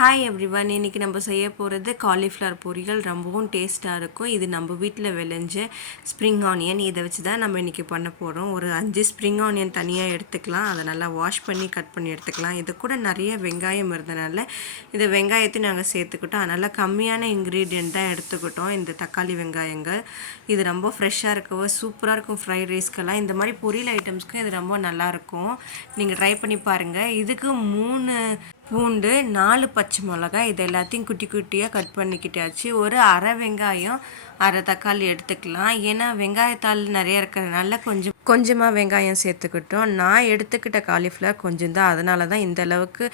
Hi everyone, இன்றைக்கி நம்ம செய்ய போகிறது காலிஃப்ளவர் பொரியல். ரொம்பவும் டேஸ்ட்டாக இருக்கும். இது நம்ம வீட்டில் விளைஞ்ச ஸ்ப்ரிங் ஆனியன். இதை வச்சு தான் நம்ம இன்றைக்கி பண்ண போகிறோம். ஒரு 5 ஸ்ப்ரிங் ஆனியன் தனியாக எடுத்துக்கலாம். அதை நல்லா வாஷ் பண்ணி கட் பண்ணி எடுத்துக்கலாம். இது கூட நிறைய வெங்காயம் இருந்தனால இந்த வெங்காயத்தை நாங்கள் சேர்த்துக்கிட்டோம். அதனால் கம்மியான இன்க்ரீடியன்ட் தான் எடுத்துக்கிட்டோம். இந்த தக்காளி வெங்காயங்கள் இது ரொம்ப ஃப்ரெஷ்ஷாக இருக்கவோ சூப்பராக இருக்கும். ஃப்ரைட் ரைஸ்க்கெல்லாம் இந்த மாதிரி பொரியல் ஐட்டம்ஸ்க்கு இது ரொம்ப நல்லாயிருக்கும். நீங்கள் ட்ரை பண்ணி பாருங்கள். இதுக்கு 3 பூண்டு, 4 பச்சை மிளகாய் இது எல்லாத்தையும் குட்டி குட்டியாக கட் பண்ணிக்கிட்டாச்சு. ஒரு அரை வெங்காயம், அரை தக்காளி எடுத்துக்கலாம். ஏன்னா வெங்காயத்தாள் நிறைய இருக்கிறதுனால கொஞ்சமாக வெங்காயம் சேர்த்துக்கிட்டோம். நான் எடுத்துக்கிட்ட காலிஃப்ளவர் கொஞ்சம் தான், அதனால தான் இந்த அளவுக்கு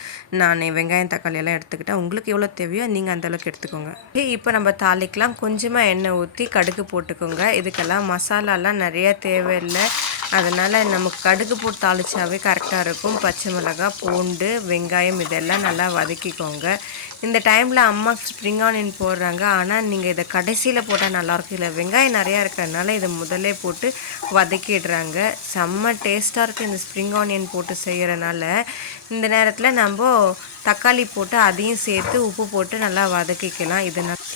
நான் வெங்காயம் தக்காளி எல்லாம் எடுத்துக்கிட்டேன். உங்களுக்கு எவ்வளோ தேவையோ நீங்கள் அந்த அளவுக்கு எடுத்துக்கோங்க. இப்போ நம்ம தாளிக்கலாம். கொஞ்சமாக எண்ணெய் ஊற்றி கடுகு போட்டுக்கோங்க. இதுக்கெல்லாம் மசாலாலாம் நிறையா தேவையில்லை. அதனால் நமக்கு கடுகு போட்டு தாளிச்சாவே கரெக்டாக இருக்கும். பச்சை மிளகாய், பூண்டு, வெங்காயம் இதெல்லாம் நல்லா வதக்கிக்கோங்க. இந்த டைமில் அம்மா ஸ்ப்ரிங் ஆனியன் போடுறாங்க. ஆனால் நீங்கள் இதை கடைசியில் போட்டால் நல்லாயிருக்கும். இல்லை வெங்காயம் நிறையா இருக்கிறதுனால இதை முதல்ல போட்டு வதக்கிடுறாங்க. செம்ம டேஸ்ட்டாக இருக்குது இந்த ஸ்ப்ரிங் ஆனியன் போட்டு செய்கிறனால. இந்த நேரத்தில் நம்ம தக்காளி போட்டு அதையும் சேர்த்து உப்பு போட்டு நல்லா வதக்கிக்கலாம்.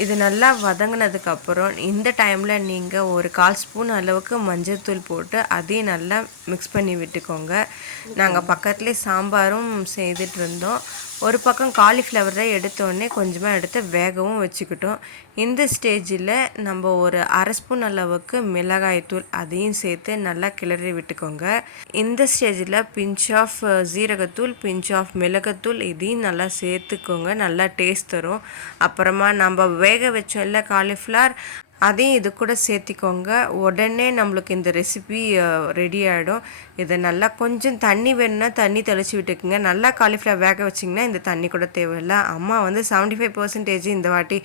இது நல்லா வதங்கினதுக்கப்புறம் இந்த டைமில் நீங்கள் ஒரு 1/4 ஸ்பூன் அளவுக்கு மஞ்சள் தூள் போட்டு அதையும் நல்லா மிக்ஸ் பண்ணி விட்டுக்கோங்க. நாங்கள் பக்கத்துலேயே சாம்பாரும் செய்துட்டு இருந்தோம். ஒரு பக்கம் காலிஃப்ளவரை எடுத்தோடனே கொஞ்சமாக எடுத்து வேகவும் வச்சுக்கிட்டோம். இந்த ஸ்டேஜில் நம்ம ஒரு 1/2 ஸ்பூன் அளவுக்கு மிளகாய்த்தூள் அதையும் சேர்த்து நல்லா கிளறி விட்டுக்கோங்க. இந்த ஸ்டேஜில் பிஞ்ச் ஆஃப் ஜீரகத்தூள், பிஞ்ச் ஆஃப் மிளகுத்தூள் இதையும் நல்லா சேர்த்துக்கோங்க. நல்லா டேஸ்ட் தரும். அப்புறமா நம்ம வேக வச்சோம்ல காலிஃப்ளவர் அதையும் இது கூட சேர்த்திக்கோங்க. உடனே நம்மளுக்கு இந்த ரெசிபி ரெடி ஆகிடும். இதை நல்லா கொஞ்சம் தண்ணி வேணும்னா தண்ணி தெளித்து விட்டுக்குங்க. நல்லா காலிஃப்ளவர் வேக வச்சிங்கன்னா இந்த தண்ணி கூட தேவையில்லை. அம்மா 75% இந்த வாட்டி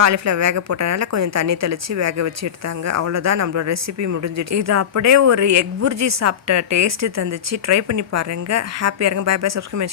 காலிஃப்ளவர் வேக போட்டனால கொஞ்சம் தண்ணி தெளித்து வேக வச்சு எடுத்தாங்க. அவ்வளோதான், நம்மளோட ரெசிபி முடிஞ்சிடுச்சு. இது அப்படியே ஒரு எக் புர்ஜி சாப்பிட்ட டேஸ்ட்டு தந்துச்சு. ட்ரை பண்ணி பாருங்கள். ஹாப்பியாக இருங்க. By by. சப்ஸ்கிரைப்